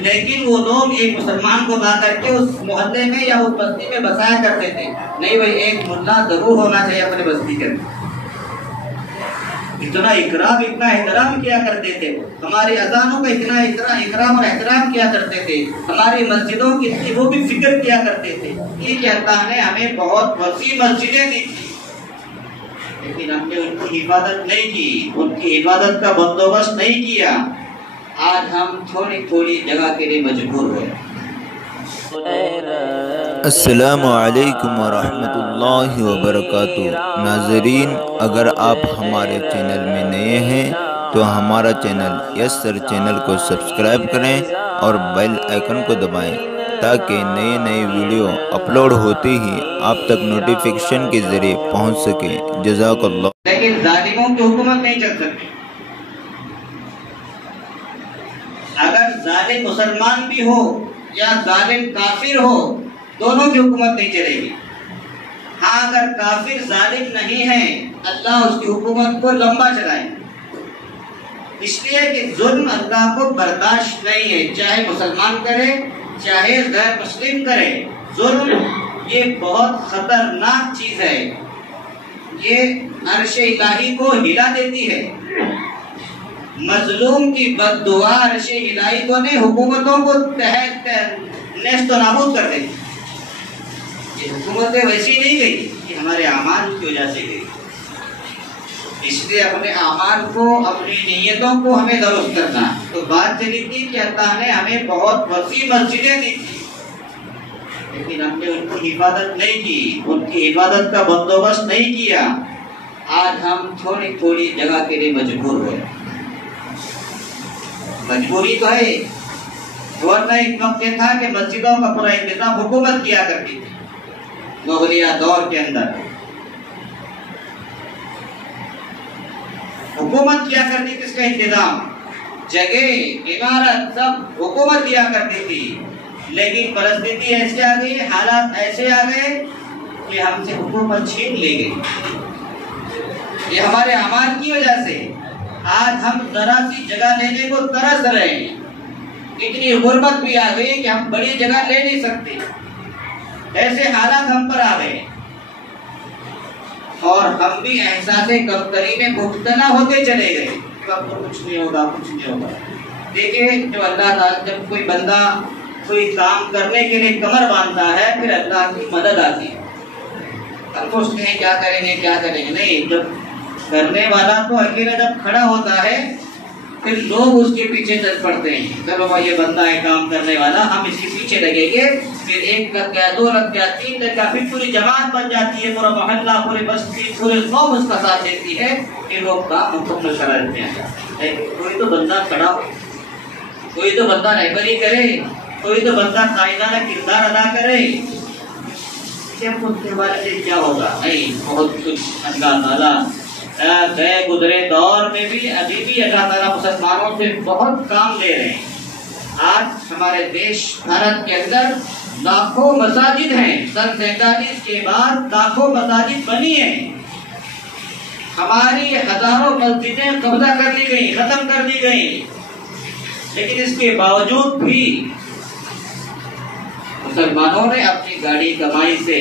لیکن وہ لوگ ایک مسلمان کو لا کر کے اس محلے میں یا اس بستی میں بسایا کرتے تھے، نہیں بھائی ایک ملا ضرور ہونا چاہیے اپنے بستی کے اندر۔ اتنا اکرام اتنا احترام کیا کرتے تھے، ہماری اذانوں کا اتنا اکرام اور احترام کیا کرتے تھے، ہماری مسجدوں کی وہ بھی فکر کیا کرتے تھے کہ اللہ نے ہمیں بہت وسیع مسجدیں دی تھی، لیکن ہم نے ان کی حفاظت نہیں کی، ان کی حفاظت کا بندوبست نہیں کیا۔ آج ہم تھوڑی تھوڑی جگہ کے لیے مجبور ہوئے۔ السلام علیکم ورحمۃ اللہ وبرکاتہ۔ ناظرین، اگر آپ ہمارے چینل میں نئے ہیں تو ہمارا چینل یسر چینل کو سبسکرائب کریں اور بیل آئیکن کو دبائیں تاکہ نئے ویڈیو اپلوڈ ہوتے ہی آپ تک نوٹیفیکیشن کے ذریعے پہنچ سکے۔ جزاک اللہ۔ لیکن ظالموں کی حکومت نہیں چل سکتی۔ اگر ظالم مسلمان بھی ہو یا ظالم کافر ہو، دونوں کی حکومت نہیں چلے گی۔ ہاں اگر کافر ظالم نہیں ہے، اللہ اس کی حکومت کو لمبا چلائے، اس لیے کہ ظلم اللہ کو برداشت نہیں ہے، چاہے مسلمان کرے چاہے غیر مسلم کرے۔ ظلم یہ بہت خطرناک چیز ہے، یہ عرش الہی کو ہلا دیتی ہے۔ مظلوم کی بد دعا عرش الہی کو نے حکومتوں کو نیست و نابود کر دی۔ یہ حکومتیں ویسی نہیں گئی کہ ہمارے اعمال کی وجہ سے گئی، اس لیے اپنے اعمال کو اپنی نیتوں کو ہمیں درست کرنا۔ تو بات چلی تھی کہ اللہ نے ہمیں بہت وسیع مسجدیں دی تھی، لیکن ہم نے ان کی حفاظت نہیں کی، ان کی حفاظت کا بندوبست نہیں کیا۔ آج ہم تھوڑی تھوڑی جگہ کے لیے مجبور ہوئے۔ مجبوری تو ہے، ورنہ ایک وقت یہ تھا کہ مسجدوں کا پورا انتظام حکومت کیا کرتی تھی مغلیہ دور کے اندر، حکومت کیا کرتی تھی، اس کا انتظام جگہ عمارت سب حکومت کیا کرتی تھی۔ لیکن پرستتی ایسے آ گئی، حالات ایسے آ گئے کہ ہم سے حکومت چھین لے گئی۔ یہ ہمارے اعمال کی وجہ سے آج ہم ذرا سی جگہ لینے کو ترس رہے ہیں، اتنی غربت بھی آ گئی کہ ہم بڑی جگہ لے نہیں سکتے، ایسے حالات ہم پر آ گئے، اور ہم بھی احساس کمتری میں مبتلا ہوتے چلے گئے۔ اب تو کچھ نہیں ہوگا، کچھ نہیں ہوگا۔ دیکھیں جو اللہ تعالیٰ جب کوئی بندہ کوئی کام کرنے کے لیے کمر باندھتا ہے، پھر اللہ کی مدد آتی ہے۔ ہم سوچتے ہیں کیا کریں گے کیا کریں گے، نہیں، جب کرنے والا تو اکیلا جب کھڑا ہوتا ہے پھر لوگ اس کے پیچھے چل پڑتے ہیں، چلو بھائی یہ بندہ ہے کام کرنے والا، ہم اس کے پیچھے لگیں گے۔ پھر 1 لگ گیا، 2 لگ گیا، 3 لگ گیا، پھر پوری جماعت بن جاتی ہے، پورا محلہ، پوری بستی، پورے قوم اس کا ساتھ دیتی ہے کہ لوگ کام مکمل کرا دیتے ہیں۔ کوئی تو بندہ کھڑا ہو، کوئی تو بندہ رہبری کرے، کوئی تو بندہ قائدانہ کردار ادا کرے، جب اس کے بارے سے کیا ہوگا؟ نہیں، بہت کچھ اللہ تعالیٰ گئے گزرے دور میں بھی ابھی بھی اللہ تعالیٰ مسلمانوں سے بہت کام لے رہے ہیں۔ آج ہمارے دیش بھارت کے اندر لاکھوں مساجد ہیں، سن 47 کے بعد لاکھوں مساجد بنی ہیں، ہماری ہزاروں مسجدیں قبضہ کر لی گئی، ختم کر دی گئی، لیکن اس کے باوجود بھی مسلمانوں نے اپنی گاڑی کمائی سے،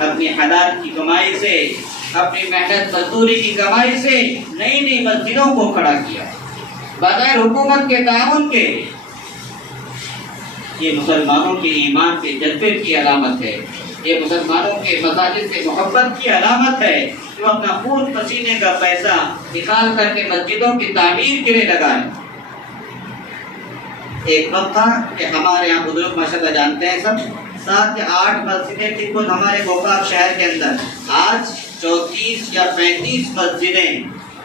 اپنی حلال کی کمائی سے، اپنی محنت مزدوری کی کمائی سے نئی مسجدوں کو کھڑا کیا بغیر حکومت کے تعاون کے۔ یہ مسلمانوں کے ایمان کے جذبے کی علامت ہے، یہ مسلمانوں کے مساجد سے محبت کی علامت ہے، جو اپنا خون پسینے کا پیسہ نکال کر کے مسجدوں کی تعمیر کے لیے لگائے۔ ایک وقت تھا کہ ہمارے یہاں بزرگ ماشاءاللہ جانتے ہیں سب، 7 یا 8 مسجدیں تھی کل ہمارے گوکاک شہر کے اندر، آج 34 یا 35 مسجدیں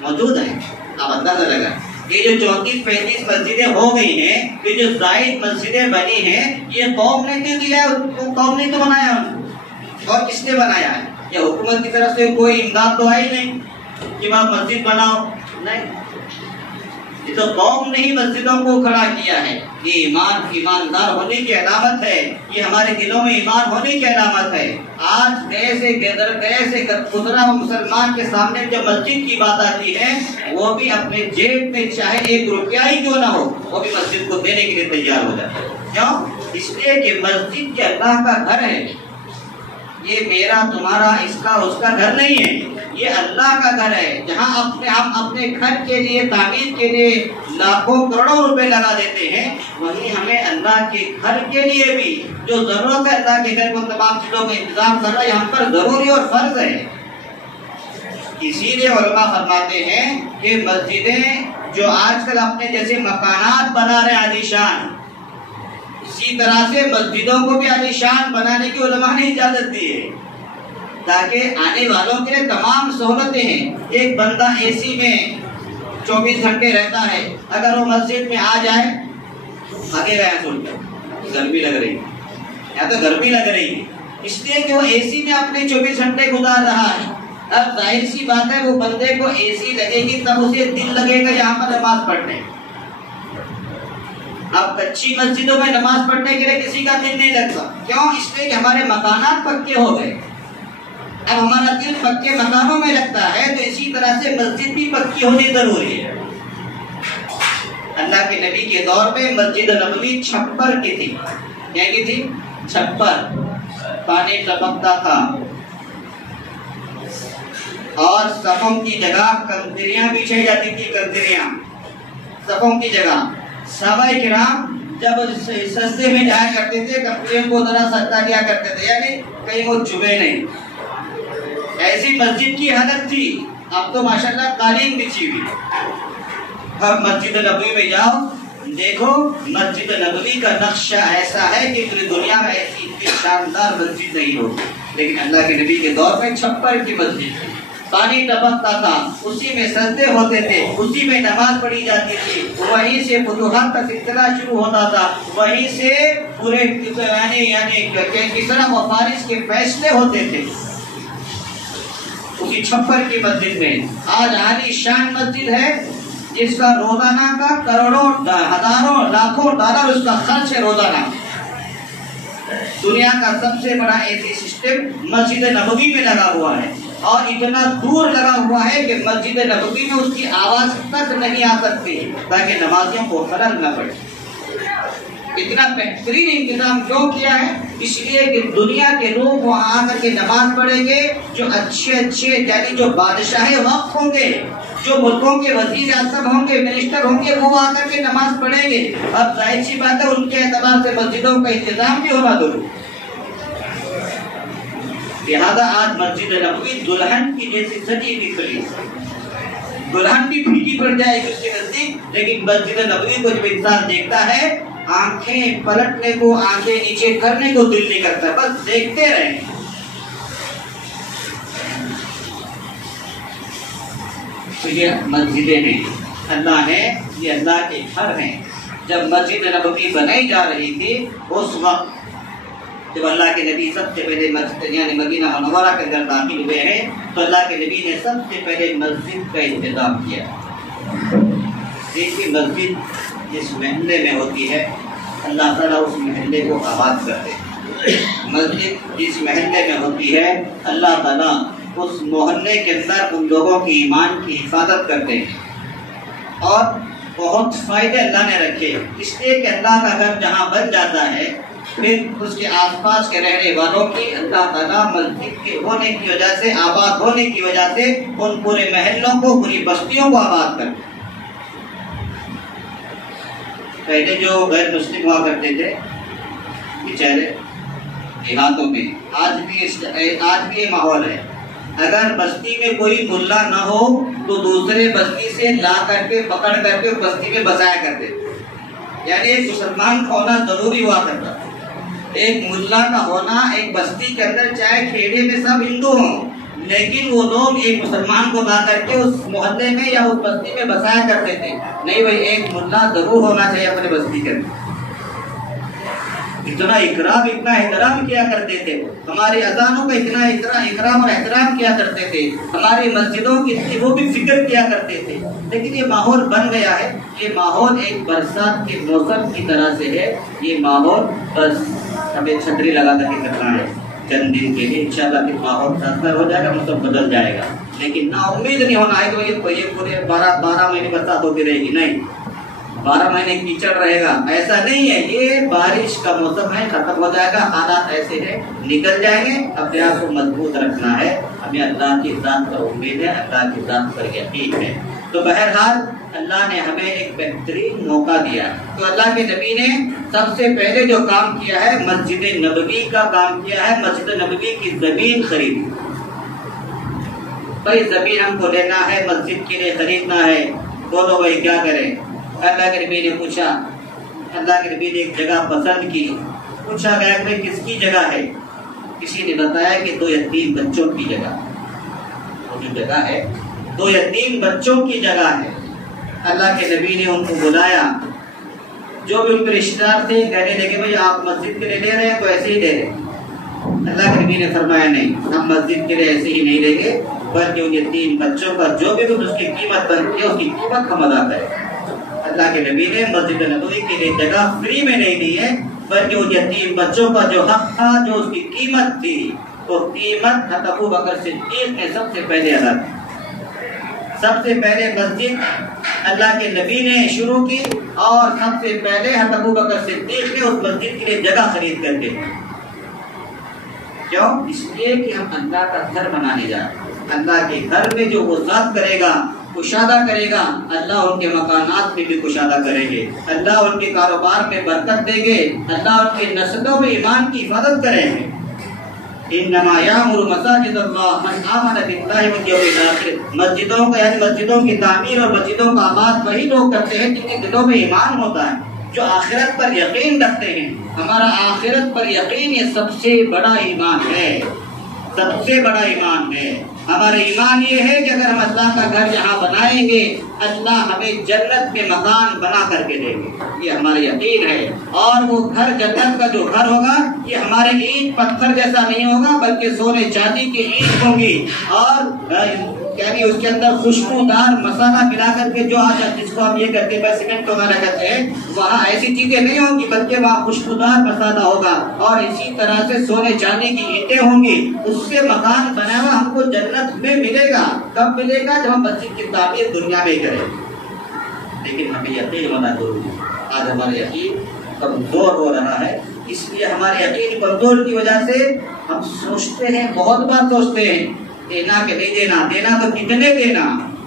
موجود ہیں۔ اب اندازہ لگا یہ جو 34-35 مسجدیں ہو گئی ہیں، یہ جو زائد مسجدیں بنی ہیں، یہ قوم نے تو دیا ہے، قوم نے تو بنایا ہے، اور کس نے بنایا ہے؟ یہ حکومت کی طرف سے کوئی امداد تو آئی نہیں کہ وہاں مسجد بناؤ، نہیں، یہ تو قوم نے ہی مسجدوں کو کھڑا کیا ہے. یہ ایماندار ہونے کی علامت ہے, یہ ہمارے دلوں میں ایمان ہونے کی علامت ہے. آج گئے سے خطرہ مسلمان کے سامنے جب مسجد کی بات آتی ہے, وہ بھی اپنے جیب میں چاہے 1 روپیہ ہی کیوں نہ ہو, وہ بھی مسجد کو دینے کے لیے تیار ہو جاتا ہے. کیوں؟ اس لیے کہ مسجد کے اللہ کا گھر ہے. یہ میرا تمہارا اس کا گھر نہیں ہے, یہ اللہ کا گھر ہے, جہاں ہم اپنے گھر کے لیے تعمیر کے لیے لاکھوں کروڑوں روپے لگا دیتے ہیں, وہیں ہمیں اللہ کے گھر کے لیے بھی جو ضرورت ہے, اللہ کے گھر کو تمام چیزوں کا انتظام کرنا یہاں پر ضروری اور فرض ہے. اسی لیے علماء فرماتے ہیں کہ مسجدیں جو آج کل اپنے جیسے مکانات بنا رہے عالیشان, اسی طرح سے مسجدوں کو بھی عالیشان بنانے کی علماء نے اجازت دی ہے, تاکہ آنے والوں کے لیے تمام سہولتیں ہیں. ایک بندہ اے سی میں 24 گھنٹے رہتا ہے, اگر وہ مسجد میں آ جائے, آگے گیا سن کر گرمی لگ رہی ہے, یا تو گرمی لگ رہی ہے, اس لیے کہ وہ اے سی میں اپنے 24 گھنٹے گزار رہا ہے. اب ظاہر سی بات ہے, وہ بندے کو اے سی لگے گی تب اسے دل لگے گا یہاں پر نماز پڑھنے. اب کچی مسجدوں میں نماز پڑھنے کے لیے کسی کا دل نہیں لگتا. کیوں؟ اس لیے کہ ہمارے مکانات پکے ہو گئے. اب ہمارا دل پکے مکانوں میں لگتا ہے, تو اسی طرح سے مسجد بھی پکی ہونی ضروری ہے. اللہ کے نبی کے دور میں مسجد نبوی چھپر کی تھی. کیا کی تھی؟ چھپر. پانی ٹپکتا تھا, اور صفوں کی جگہ کنکریاں بچھائی جاتی تھی. کنکریاں صفوں کی جگہ. صحابہ کرام جب سجدے میں جایا کرتے تھے, کنکریوں کو ذرا سجدہ کیا کرتے تھے, یعنی کہیں وہ چبھے نہیں. ایسی مسجد کی حالت تھی. اب تو ماشاءاللہ قالین بچھی ہوئی. اب مسجد نبوی میں جاؤ, دیکھو مسجد نبوی کا نقشہ ایسا ہے کہ پوری دنیا میں ایسی شاندار مسجد نہیں ہوگی. لیکن اللہ کے نبی کے دور میں چھپر کی مسجد تھی, پانی ٹپکتا تھا, اسی میں سجدے ہوتے تھے, اسی میں نماز پڑھی جاتی تھی. وہیں سے فتوحات کا سلسلہ شروع ہوتا تھا, وہیں سے پورے یعنی کسرا و فارس کے فیصلے ہوتے تھے اسی چھپر کی مسجد میں. آج عالی شان مسجد ہے جس کا روزانہ کا کروڑوں ہزاروں لاکھوں ڈالر اس کا خرچ ہے روزانہ. دنیا کا سب سے بڑا ایسی سسٹم مسجد نبوی میں لگا ہوا ہے, اور اتنا دور لگا ہوا ہے کہ مسجد نبوی میں اس کی آواز تک نہیں آ سکتی, تاکہ نمازیوں کو خلل نہ پڑے. اتنا بہترین انتظام کیوں کیا ہے؟ اس لیے کہ دنیا کے لوگ وہاں آ کر کے نماز پڑھیں گے, جو اچھے یعنی جو بادشاہ وقت ہوں گے, جو ملکوں کے وزیر اعظم ہوں گے, منسٹر ہوں گے, وہ آ کر کے نماز پڑھیں گے. اب ظاہر سی بات ہے ان کے اعتبار سے مسجدوں کا انتظام بھی ہونا ضروری. لہذا آج مسجد نبوی دلہن کی جیسی سجی بھی کھلی, دلہن بھی پھیکی پڑ جائے گی اس کے نزدیک. لیکن مسجد نبوی کو جب انسان دیکھتا ہے, آنکھیں پلٹنے کو, آنکھیں نیچے کرنے کو دل نہیں کرتا, بس دیکھتے رہیں. تو یہ مسجدیں ہیں, اللہ ہے, یہ اللہ کے گھر ہیں. جب مسجد نبوی بنائی جا رہی تھی, اس وقت جب اللہ کے نبی سب سے پہلے مسجد یعنی مدینہ منورہ کے اندر داخل ہوئے ہیں, تو اللہ کے نبی نے سب سے پہلے مسجد کا انتظام کیا. دیکھیے مسجد جس محلے میں ہوتی ہے, اللہ تعالیٰ اس محلے کو آباد کرتے ہیں. مسجد جس محلے میں ہوتی ہے, اللہ تعالیٰ اس محلے کے اندر ان لوگوں کی ایمان کی حفاظت کرتے ہیں, اور بہت فائدے اللہ نے رکھے. اس لیے کہ اللہ کا گھر جہاں بن جاتا ہے, پھر اس کے آس پاس کے رہنے والوں کی اللہ تعالیٰ مسجد کے ہونے کی وجہ سے, آباد ہونے کی وجہ سے ان پورے محلوں کو, پوری بستیوں کو آباد کرتے ہیں. پہلے جو غیر مسلم ہوا کرتے تھے بیچارے دیہاتوں میں, آج بھی یہ ماحول ہے. اگر بستی میں کوئی ملا نہ ہو تو دوسرے بستی سے لا کر کے پکڑ کر کے بستی میں بسایا کرتے تھے. یعنی ایک مسلمان کا ہونا ضروری ہوا کرتا, ایک ملا کا ہونا ایک بستی کے اندر, چاہے کھیڑے میں سب ہندو ہوں, لیکن وہ لوگ ایک مسلمان کو لا کر کے اس محلے میں یا اس بستی میں بسایا کرتے تھے. نہیں بھائی, ایک ملا ضرور ہونا چاہیے اپنے بستی کے اندر. اتنا اکرام اتنا احترام کیا کرتے تھے، ہماری اذانوں کا اتنا اکرام اور احترام کیا کرتے تھے، ہماری مسجدوں کی وہ بھی فکر کیا کرتے تھے۔ لیکن یہ ماحول بن گیا ہے، یہ ماحول ایک برسات کے موسم کی طرح سے ہے، یہ ماحول بس ہمیں چھتری لگا کر کے کرنا ہے چند دن کے لیے، انشاءاللہ پھر ماحول بہتر ہو جائے گا، موسم بدل جائے گا۔ لیکن نا امید نہیں ہونا ہے کہ یہ پورے 12 مہینے برسات ہوتی رہے گی، نہیں، 12 مہینے کیچڑ رہے گا، ایسا نہیں ہے۔ یہ بارش کا موسم ہے، ختم ہو جائے گا، حالات ایسے ہیں نکل جائیں گے۔ اپنے آپ کو مضبوط رکھنا ہے، ہمیں اللہ کی ذات پر امید ہے، اللہ کی ذات پر یقین ہے۔ تو بہرحال اللہ نے ہمیں ایک بہترین موقع دیا، تو اللہ کے نبی نے سب سے پہلے جو کام کیا ہے مسجد نبوی کا کام کیا ہے، مسجد نبوی کی زمین خریدی۔ بھائی زمین ہم کو لینا ہے، مسجد کے لیے خریدنا ہے، بولو بھائی کیا کریں؟ اللہ کے نبی نے پوچھا، اللہ کے نبی نے ایک جگہ پسند کی، پوچھا گیا کہ کس کی جگہ ہے؟ کسی نے بتایا کہ 2 یتیم بچوں کی جگہ، وہ جو جگہ ہے 2 یتیم بچوں کی جگہ ہے۔ اللہ کے نبی نے ان کو بلایا، جو بھی ان کے رشتہ دار تھے کہنے لگے بھائی آپ مسجد کے لیے لے رہے ہیں تو ایسے ہی لے رہے ہیں۔ اللہ کے نبی نے فرمایا نہیں، ہم مسجد کے لیے ایسے ہی نہیں لیں گے، بلکہ ان یتیم بچوں کا جو بھی اس کی قیمت بنتی ہے اس کی قیمت ہم ادا کریں۔ اللہ کے نبی نے مسجد نبوی کے لیے جگہ فری میں نہیں دی ہے، بلکہ ان یتیم بچوں کا جو حق تھا، جو اس کی قیمت تھی، وہ قیمت حضرت ابو بکر صدیق نے سب سے پہلے ادا کی۔ سب سے پہلے مسجد اللہ کے نبی نے شروع کی، اور سب سے پہلے حضرت ابو بکر صدیق نے اس مسجد کے لیے جگہ خرید کر کے۔ کیوں؟ اس لیے کہ ہم اللہ کا گھر بنانے جا رہے ہیں۔ اللہ کے گھر میں جو وہ ذات کرے گا، کشادہ کرے گا، اللہ ان کے مکانات میں بھی کشادہ کریں گے، اللہ ان کے کاروبار میں برکت دیں گے، اللہ ان کے نسلوں میں ایمان کی حفاظت کریں گے۔ انما یامر مساجد اللہ من آمن باللہ والیوم الآخر، مسجدوں کا یعنی مسجدوں کی تعمیر اور مسجدوں کا آباد وہی لوگ کرتے ہیں جن کے دلوں میں ایمان ہوتا ہے، جو آخرت پر یقین رکھتے ہیں۔ ہمارا آخرت پر یقین یہ سب سے بڑا ایمان ہے، سب سے بڑا ایمان ہے۔ ہمارا ایمان یہ ہے کہ اگر ہم اللہ کا گھر یہاں بنائیں گے، اللہ ہمیں جنت میں مکان بنا کر کے دیں گے، یہ ہمارا یقین ہے۔ اور وہ گھر جنت کا جو گھر ہوگا یہ ہمارے اینٹ پتھر جیسا نہیں ہوگا، بلکہ سونے چاندی کی اینٹ ہوں گی، اور یعنی اس کے اندر خوشبودار مسالہ ملا کر کے جو آج جس کو ہم یہ کہتے ہیں سیمنٹ وغیرہ کہتے ہیں، وہاں ایسی چیزیں نہیں ہوں گی، بلکہ وہاں خوشبودار مسالہ ہوگا، اور اسی طرح سے سونے چاندی کی اینٹیں ہوں گی۔ اس سے مکان بنا ہوا ہم کو جنت میں ملے گا۔ کب ملے گا؟ جب ہم مسجد کی تعمیر دنیا میں کریں۔ لیکن ہمیں یقین ہونا ضروری ہے۔ آج ہمارا یقین کمزور ہو رہا ہے، اس لیے ہمارے یقین کمزور کی وجہ سے ہم سوچتے ہیں، بہت بار سوچتے ہیں دینا کہ نہیں دینا، دینا تو کتنے دینا۔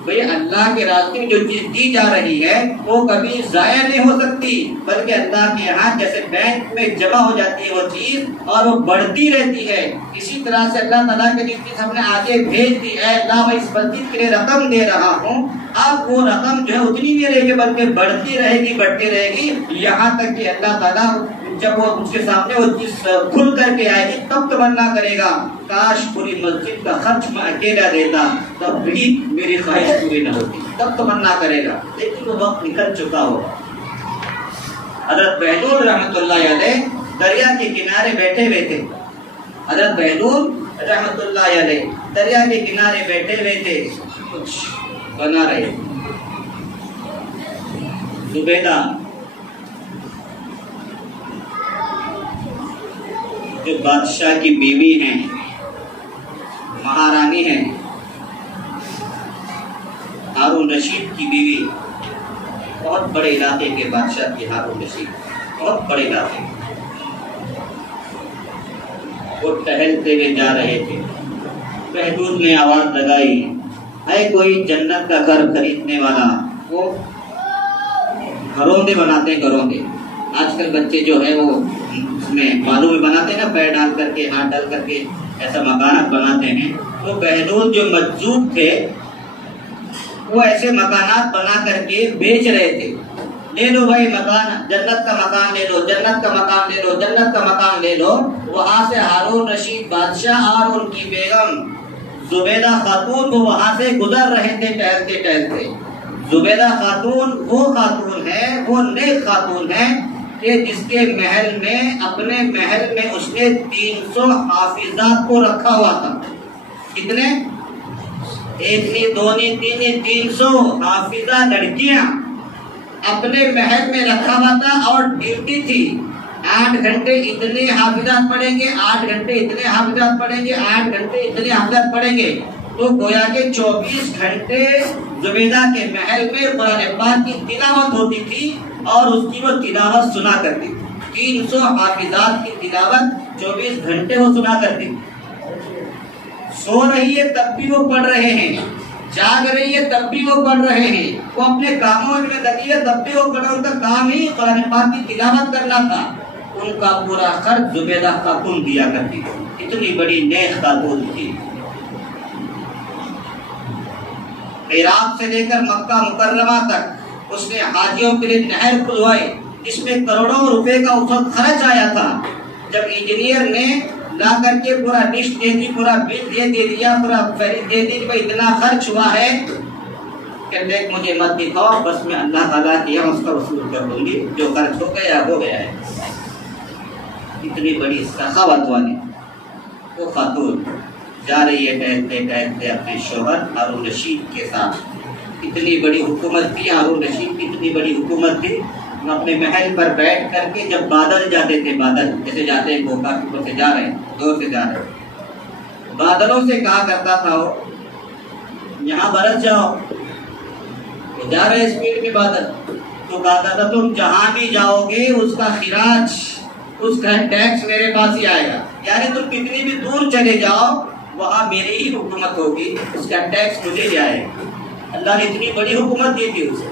بھئی اللہ کے راستے میں جو چیز دی جا رہی ہے وہ کبھی ضائع نہیں ہو سکتی، بلکہ اللہ کے یہاں جیسے بینک میں جمع ہو جاتی ہے وہ چیز اور وہ بڑھتی رہتی ہے، اسی طرح سے اللہ تعالیٰ کے لیے چیز ہم نے آگے بھیج دی ہے۔ اللہ میں اس مسجد کے لیے رقم دے رہا ہوں، اب وہ رقم جو ہے اتنی نہیں رہے گی بلکہ بڑھتی رہے گی، بڑھتی رہے گی، یہاں تک کہ اللہ تعالیٰ جب وہ اس کے سامنے وہ چیز کھل کر کے آئے گی تب تمنا کرے گا کاش پوری مسجد کا خرچ میں اکیلا دیتا، تب بھی میری خواہش پوری نہ ہوتی، تب تمنا کرے گا، لیکن وہ وقت نکل چکا ہو۔ حضرت بہلول رحمۃ اللہ علیہ دریا کے کنارے بیٹھے ہوئے تھے، حضرت بہلول رحمۃ اللہ علیہ دریا کے کنارے بیٹھے ہوئے تھے، کچھ بنا رہے۔ زبیدہ جو بادشاہ کی بیوی ہیں، مہارانی ہیں، ہارون رشید کی بیوی، بہت بڑے علاقے کے بادشاہ کی ہارون رشید، بہت بڑے علاقے، وہ ٹہلتے ہوئے جا رہے تھے۔ بہلول نے آواز لگائی، ہے کوئی جنت کا گھر خریدنے والا؟ وہ گھروندے بناتے ہیں، گھروندے، آج کل بچے جو ہے وہ اس میں بالوں میں بناتے ہیں نا، پیر ڈال کر کے، ہاتھ ڈال کر کے ایسا مکانات بناتے ہیں۔ وہ بہلول جو مجذوب تھے وہ ایسے مکانات بنا کر کے بیچ رہے تھے، لے لو بھائی مکان، جنت کا مکان لے لو، جنت کا مکان لے لو، جنت کا مکان لے لو۔ وہاں سے ہارون رشید بادشاہ اور ان کی بیگم زبیدہ خاتون وہ وہاں سے گزر رہے تھے ٹہلتے ٹہلتے۔ زبیدہ خاتون وہ خاتون ہے، وہ نیک خاتون ہے کہ جس کے محل میں اپنے محل میں اس نے 300 حافظات کو رکھا ہوا تھا. کتنے؟ ایک نہیں دو نہیں تین نہیں 300 حافظہ لڑکیاں اپنے محل میں رکھا ہوا تھا اور ڈیوٹی تھی 8 گھنٹے اتنے حافظات پڑھیں گے، 8 گھنٹے اتنے حافظات پڑھیں گے، 8 گھنٹے اتنے حافظات پڑھیں گے. تو گویا کہ 24 گھنٹے زبیدہ کے محل میں قرآن پاک کی تلاوت ہوتی تھی اور اس کی وہ تلاوت سنا کرتی تھی. 300 حافظات کی تلاوت 24 گھنٹے وہ سنا کرتی تھی. سو رہی ہے تب بھی وہ پڑھ رہے ہیں، جاگ رہی ہے تب بھی وہ پڑھ رہے ہیں، وہ اپنے کاموں میں لگی ہے تب بھی وہ پڑھ رہے. ان کا کام ہی قرآن پاک کی تلاوت کرنا تھا. ان کا پورا خرچ زبیدہ خاتون دیا کرتی تھی. اتنی بڑی نیک خاتون تھی. عراق سے لے کر مکہ مکرمہ تک اس نے حاجیوں کے لیے نہر کھلوائی جس میں کروڑوں روپے کا اس وقت خرچ آیا تھا. جب انجینئر نے لا کر کے پورا لسٹ دے دی، پورا بل دے دیا، پورا فہرست دے دی کہ اتنا خرچ ہوا ہے، کہتے ہیں مجھے مت دکھاؤ، بس میں اللہ تعالیٰ کے یہاں اس کا وصول کر دوں گی، جو خرچ ہو گیا ہو گیا ہے. اتنی بڑی سخاوت والی وہ خاتون جا رہی ہے ٹہلتے ٹہلتے اپنے شوہر ہارون رشید کے ساتھ. اتنی بڑی حکومت تھی ہارون رشید کی، اتنی بڑی حکومت تھی. اپنے محل پر بیٹھ کر کے جب بادل جاتے تھے، بادل جیسے جاتے ہیں گوکا کے اوپر سے جا رہے ہیں، دور سے جا رہے ہیں، بادلوں سے کہا کرتا تھا وہ یہاں برس جاؤ. وہ جا رہے اسپیڈ میں بادل، تو کہتا تھا تم جہاں بھی جاؤ گے اس کا خراج، اس کا ٹیکس میرے پاس ہی آئے گا. یعنی تم کتنی بھی دور چلے جاؤ وہاں میری ہی حکومت ہوگی، اس کا ٹیکس مجھے ہی آئے گا. اللہ نے اتنی بڑی حکومت دی تھی اسے،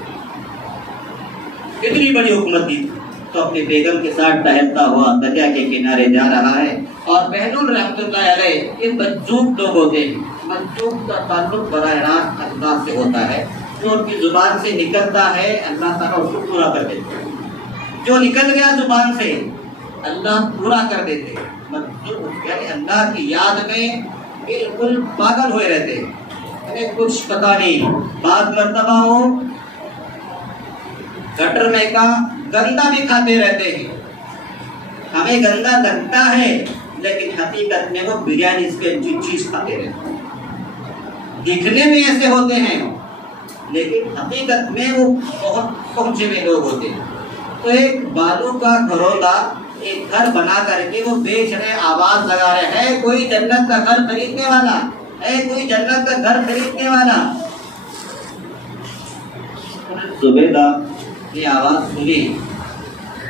اتنی بڑی حکومت دی تھی. تو اپنی بیگم کے ساتھ ٹہلتا ہوا دریا کے کنارے جا رہا ہے. اور بہنول رحمۃ اللہ علیہ یہ مجذوب لوگ ہوتے ہیں. مجذوب کا تعلق براہ راست اللہ سے ہوتا ہے. جو ان کی زبان سے نکلتا ہے اللہ تعالیٰ اس کو پورا کر دیتے ہیں. جو نکل گیا زبان سے اللہ پورا کر دیتے. مجذوب یعنی اللہ کی یاد میں بالکل پاگل ہوئے رہتے ہیں، انہیں کچھ پتا نہیں. بعض مرتبہ ہو گٹر میں کا گندا بھی کھاتے رہتے ہیں. ہمیں گندا لگتا ہے لیکن حقیقت میں وہ بریانی اس کے چیز کھاتے رہتے ہیں. دیکھنے میں ایسے ہوتے ہیں لیکن حقیقت میں وہ بہت پہنچے ہوئے لوگ ہوتے ہیں. تو ایک بالو کا گھروندہ ایک گھر بنا کر کے وہ بیچ رہے، آواز لگا رہے ہیں کوئی جنت کا گھر خریدنے والا ہے، کوئی جنت کا گھر خریدنے والا. زبیدہ یہ آواز سنی،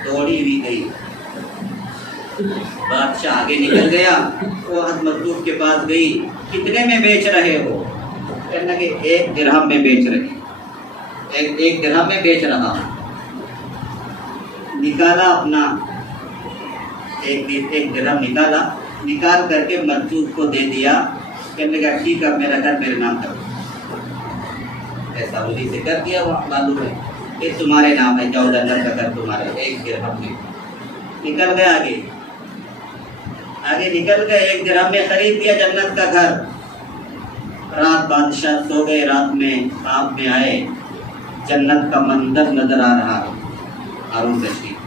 دوڑی بھی گئی. بادشاہ آگے نکل گیا، وہ مجذوب کے پاس گئی. کتنے میں بیچ رہے ہو؟ کہنے لگے 1 درہم میں بیچ رہے. 1 درہم میں بیچ رہا. نکالا اپنا 1 درہم نکالا، نکال کر کے مجذوب کو دے دیا. کہنے لگا ٹھیک ہے میرا گھر میرے نام کر. ایسا انہیں سے کر دیا. وہ معلوم ہے یہ تمہارے نام ہے، جاؤ جنت کا گھر تمہارے. 1 درہم میں نکل گئے. آگے نکل گئے، 1 درہم میں خرید دیا جنت کا گھر. رات بادشاہ سو گئے، رات میں خواب میں آئے، جنت کا منظر نظر آ رہا. ہارون رشید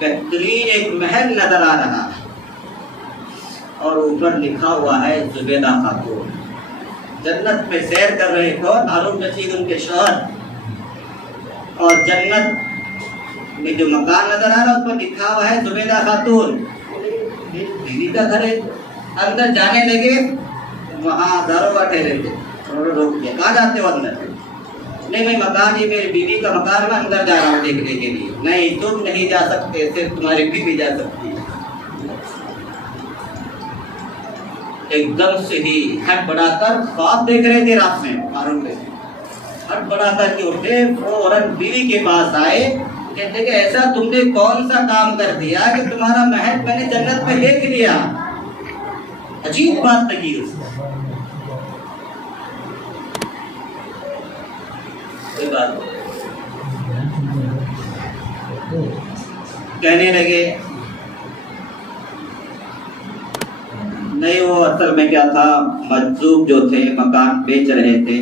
بہترین ایک محل نظر آ رہا اور اوپر لکھا ہوا ہے زبیدہ خاتون. جنت میں سیر کر رہے کون؟ ہارون رشید ان کے شوہر. اور جنت میں جو مکان نظر آ رہا اس پر لکھا ہوا ہے زبیدہ خاتون. بیوی کا گھر ہے. اندر جانے لگے، وہاں داروغہ ٹھہرے تھے. روک دیا، کہاں جاتے ہو اندر؟ نہیں میں مکان، یہ میری بیوی کا مکان میں اندر جا رہا ہوں دیکھنے کے لیے. نہیں تم نہیں جا سکتے، صرف تمہاری بیوی جا سکتی. ایک دم سے ہی ہٹ بڑھا کر خواب دیکھ رہے تھے رات میں. ہارون رشید ہٹ بڑھا کر کے اٹھے، فوراً بیوی کے پاس آئے. کہتے کہ ایسا تم نے کون سا کام کر دیا کہ تمہارا محل میں نے جنت میں دیکھ لیا؟ عجیب بات لگی اس کو. کوئی بات کہنے لگے نہیں، وہ اصل میں کیا تھا، مجذوب جو تھے مکان بیچ رہے تھے.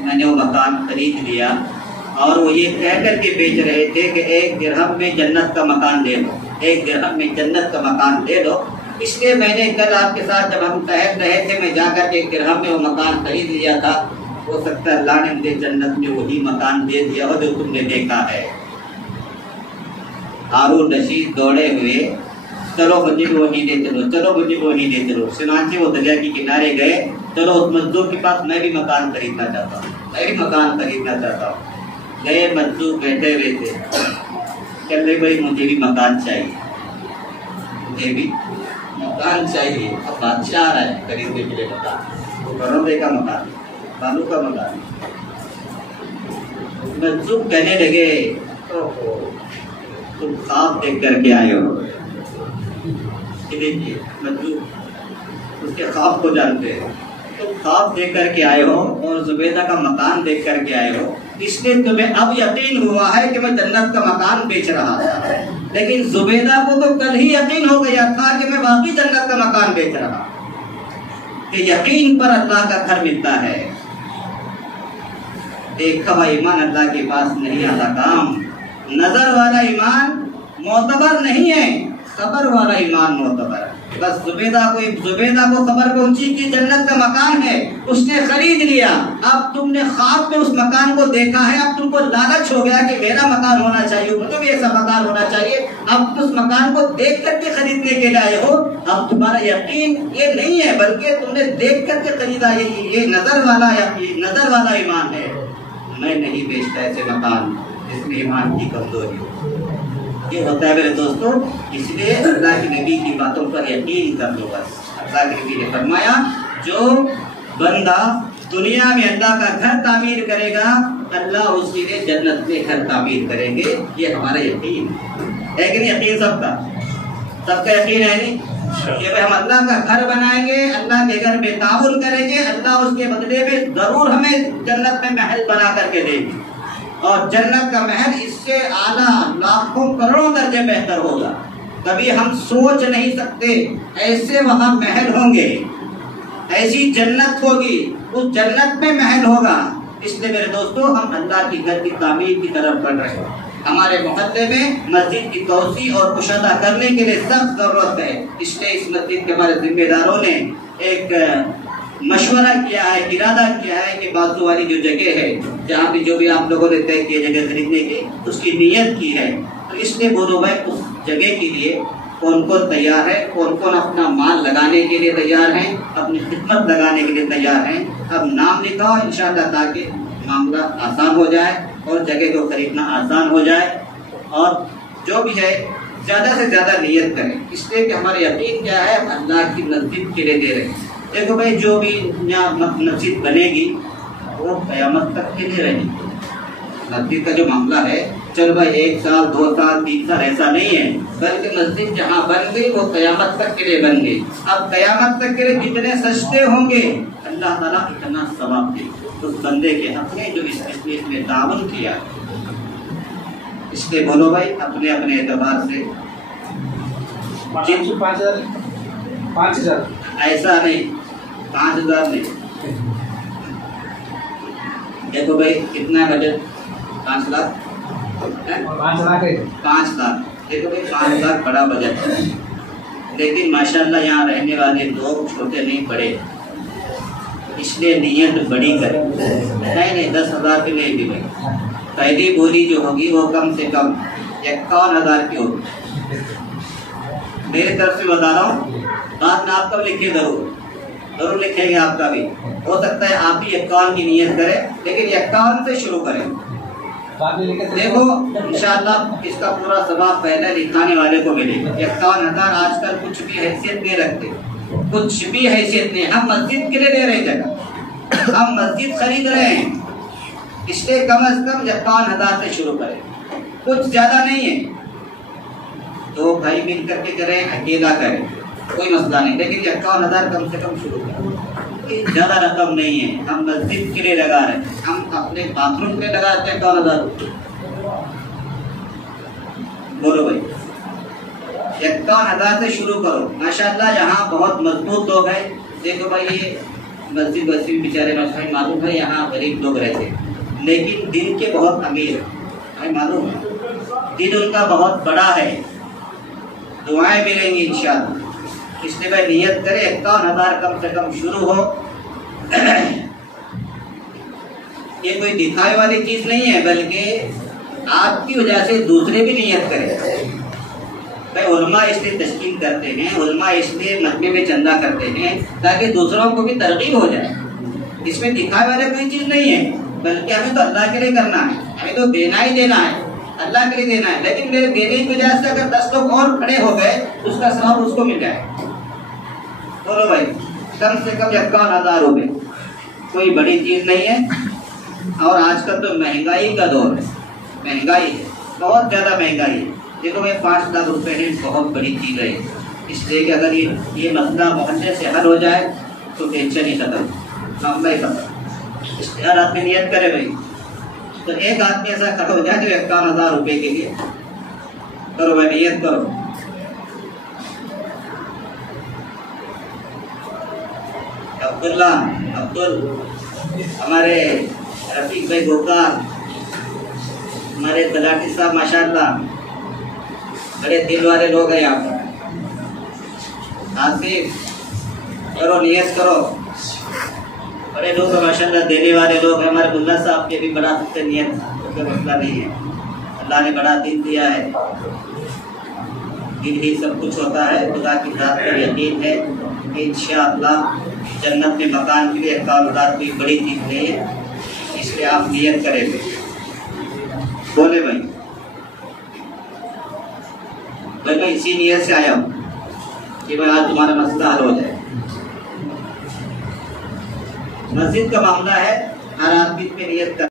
میں نے وہ مکان خرید لیا اور وہ یہ کہہ کر کے بیچ رہے تھے کہ 1 درہم میں جنت کا مکان دے دو، 1 درہم میں جنت کا مکان دے دو۔ اس لیے میں نے کل آپ کے ساتھ جب ہم ٹہل رہے تھے، میں جا کر کے 1 درہم میں وہ مکان خرید لیا تھا۔ ہو سکتا ہے اللہ نے مجھے جنت میں وہی مکان دے دیا ہو جو تم نے دیکھا ہے۔ ہارون رشید دوڑے ہوئے، چلو مجھے بھی وہیں لے چلو، چلو مجھے بھی وہیں لے چلو۔ چنانچہ وہ دریا کے کنارے گئے، چلو اس مزدور کے پاس میں بھی مکان خریدنا چاہتا ہوں، میں بھی مکان خریدنا چاہتا ہوں۔ گئے، مزدور بیٹھے ہوئے تھے، چل رہے بھائی مجھے بھی مکان چاہیے، مجھے بھی مکان چاہیے۔ اب بادشاہ آ رہا ہے خریدنے کے لیے مکان، وہ بروبے کا مکان، بالو کا مکان۔ مزدور کہنے لگے تم خواب دیکھ کر کے آئے ہو۔ دیکھیے مزدور اس کے خواب کو جانتے ہیں، تم خواب دیکھ کر کے آئے ہو اور زبیدہ کا مکان دیکھ کر کے آئے ہو، اس لیے تمہیں اب یقین ہوا ہے کہ میں جنت کا مکان بیچ رہا تھا، لیکن زبیدہ کو تو کل ہی یقین ہو گیا تھا کہ میں واقعی جنت کا مکان بیچ رہا ہوں۔ کہ یقین پر اللہ کا گھر ملتا ہے۔ دیکھا ہوا ایمان اللہ کے پاس نہیں آتا کام۔ نظر والا ایمان معتبر نہیں ہے، خبر والا ایمان معتبر ہے۔ بس زبیدہ کو خبر پہنچی کہ جنت کا مکان ہے، اس نے خرید لیا۔ اب تم نے خواب میں اس مکان کو دیکھا ہے، اب تم کو لالچ ہو گیا کہ میرا مکان ہونا چاہیے، مجھے بھی ایسا مکان ہونا چاہیے۔ اب اس مکان کو دیکھ کر کے خریدنے کے لیے آئے ہو۔ اب تمہارا یقین یہ نہیں ہے بلکہ تم نے دیکھ کر کے خریدا، یہ نظر والا یقین، نظر والا ایمان ہے۔ میں نہیں بیچتا ایسے مکان جس میں ایمان کی کمزوری ہو۔ یہ ہوتا ہے میرے دوستو، اس لیے اللہ کے نبی کی باتوں پر یقین کر لو بس۔ اللہ کے نبی نے فرمایا جو بندہ دنیا میں اللہ کا گھر تعمیر کرے گا، اللہ اس کے لیے جنت میں گھر تعمیر کریں گے۔ یہ ہمارا یقین ہے کہ نہیں؟ یقین سب کا یقین ہے نہیں کہ ہم اللہ کا گھر بنائیں گے، اللہ کے گھر میں تعاون کریں گے، اللہ اس کے بدلے میں ضرور ہمیں جنت میں محل بنا کر کے دے گی، اور جنت کا محل اس سے اعلیٰ لاکھوں کروڑوں درجے بہتر ہوگا۔ کبھی ہم سوچ نہیں سکتے ایسے وہاں محل ہوں گے، ایسی جنت ہوگی، اس جنت میں محل ہوگا۔ اس لیے میرے دوستو ہم اللہ کی گھر کی تعمیر کی طرف بڑھ رہے ہیں۔ ہمارے محلے میں مسجد کی توسیع اور کشادہ کرنے کے لیے سخت ضرورت ہے۔ اس لیے اس مسجد کے ہمارے ذمہ داروں نے ایک مشورہ کیا ہے، ارادہ کیا ہے کہ بازو والی جو جگہ ہے جہاں پہ جو بھی آپ لوگوں نے طے کی جگہ خریدنے کی، اس کی نیت کی ہے۔ تو اس لیے بولو بھائی اس جگہ کے لیے کون کون تیار ہے، کون کون اپنا مال لگانے کے لیے تیار ہیں، اپنی خدمت لگانے کے لیے تیار ہیں۔ اب نام لکھاؤ انشاءاللہ تاکہ معاملہ آسان ہو جائے اور جگہ کو خریدنا آسان ہو جائے، اور جو بھی ہے زیادہ سے زیادہ نیت کریں، اس لیے کہ ہمارا یقین کیا ہے، اللہ کی مسجد کے لیے دے رہے ہیں۔ دیکھو بھائی جو بھی مسجد بنے گی وہ قیامت تک کے لیے رہے گی۔ مسجد کا جو معاملہ ہے، چلو بھائی 1 سال 2 سال 3 سال ایسا نہیں ہے، بلکہ مسجد جہاں بن گئی وہ قیامت تک کے لیے بن گئی۔ اب قیامت تک کے لیے جتنے سجدے ہوں گے اللہ تعالیٰ اتنا ثواب دے اس بندے کے حق میں جو اس میں تعاون کیا۔ اس لیے بولو بھائی اپنے اپنے اعتبار سے 5,000 ایسا نہیں، 5,000 نہیں۔ دیکھو بھائی کتنا بجٹ، 5 لاکھ 5 لاکھ ہے، 5 لاکھ۔ دیکھو بھائی 5 لاکھ بڑا بجٹ ہے، لیکن ماشاءاللہ یہاں رہنے والے لوگ چھوٹے نہیں بڑے، اس لیے نیت بڑی کریں۔ نہیں 10,000 کی نہیں دی بھائی، پہلی بولی جو ہوگی وہ کم سے کم 51,000 کی ہوگی۔ میری طرف سے بتا رہا ہوں، بات میں آپ کا لکھے ضرور لکھیں گے، آپ کا بھی ہو سکتا ہے آپ بھی 51 کی نیت کریں، لیکن 51 سے شروع کریں۔ دیکھو انشاءاللہ اس کا پورا ثواب پہلے لکھانے والے کو ملے گا۔ 51,000 آج کل کچھ بھی حیثیت نہیں رکھتے، کچھ بھی حیثیت نہیں۔ ہم مسجد کے لیے دے رہے ہیں جگہ، ہم مسجد خرید رہے ہیں، اس لیے کم از کم 51,000 سے شروع کریں، کچھ زیادہ نہیں ہے۔ 2 بھائی مل کر کے کریں، اکیلا کریں، کوئی مسئلہ نہیں، لیکن 51,000 کم سے کم شروع کریں۔ زیادہ رقم نہیں ہے، ہم مسجد کے لیے لگا رہے ہیں، ہم اپنے باتھ روم کے لیے لگاتے ہیں 51,000 روپے۔ بولو بھائی 51,000 سے شروع کرو۔ ماشاءاللہ یہاں بہت مضبوط لوگ ہیں۔ دیکھو بھائی یہ مسجد وسیع بیچارے مسئلہ معلوم ہے، یہاں غریب لوگ رہتے ہیں، لیکن دل کے بہت امیر ہیں، ہمیں معلوم ہے دل ان کا بہت بڑا ہے، دعائیں ملیں گی انشاءاللہ۔ اس لیے میں نیت کرے 51,000 کم سے کم شروع ہو۔ یہ کوئی دکھاوے والی چیز نہیں ہے، بلکہ آپ کی وجہ سے دوسرے بھی نیت کریں۔ بھائی علماء اس لیے تشکیل کرتے ہیں، علماء اس لیے مجمع میں چندہ کرتے ہیں تاکہ دوسروں کو بھی ترغیب ہو جائے۔ اس میں دکھاوے والی کوئی چیز نہیں ہے، بلکہ ہمیں تو اللہ کے لیے کرنا ہے، ہمیں تو دینا ہی دینا ہے، اللہ کے لیے دینا ہے۔ لیکن میرے دینے کی وجہ سے اگر 10 لوگ اور کھڑے ہو گئے اس کا ثواب اس کو مل جائے۔ بولو بھائی، کم سے کم 51,000 روپے کوئی بڑی چیز نہیں ہے۔ اور آج کل تو مہنگائی کا دور ہے، مہنگائی ہے، بہت زیادہ مہنگائی ہے۔ دیکھو بھائی 5 لاکھ روپے ہے، بہت بڑی چیز ہے، اس لیے کہ اگر یہ مسئلہ محلے سے حل ہو جائے تو ٹینشن ہی ختم، معاملہ ہی ختم۔ اس لیے ہر آدمی نیت کرے بھائی، تو ایک آدمی ایسا کھڑا ہو جائے جو 51,000 روپے کے لیے کرو بھائی، نیت کرو۔ عبدل ہمارے رفیق بھائی گوکار، ہمارے تلاٹی صاحب ماشاءاللہ بڑے دل والے لوگ ہیں یہاں پر۔ آصف کرو، نیت کرو، بڑے لوگ ہیں ماشاءاللہ، دینے والے لوگ ہیں۔ ہمارے ملا صاحب کے بھی بڑا سکتے، نیت کوئی مسئلہ نہیں ہے، اللہ نے بڑا دل دیا ہے، دل ہی سب کچھ ہوتا ہے۔ خدا کی ذات پر یقین ہے کہ انشاءاللہ جنت میں مکان کے لیے 51,000 کوئی بڑی چیز نہیں ہے، اس لیے آپ نیت کریں گے۔ بولے بھائی، میں اسی نیت سے آیا ہوں کہ میں آج تمہارا مسئلہ حل ہو جائے۔ مسجد کا معاملہ ہے، ہر آدمی پہ نیت کر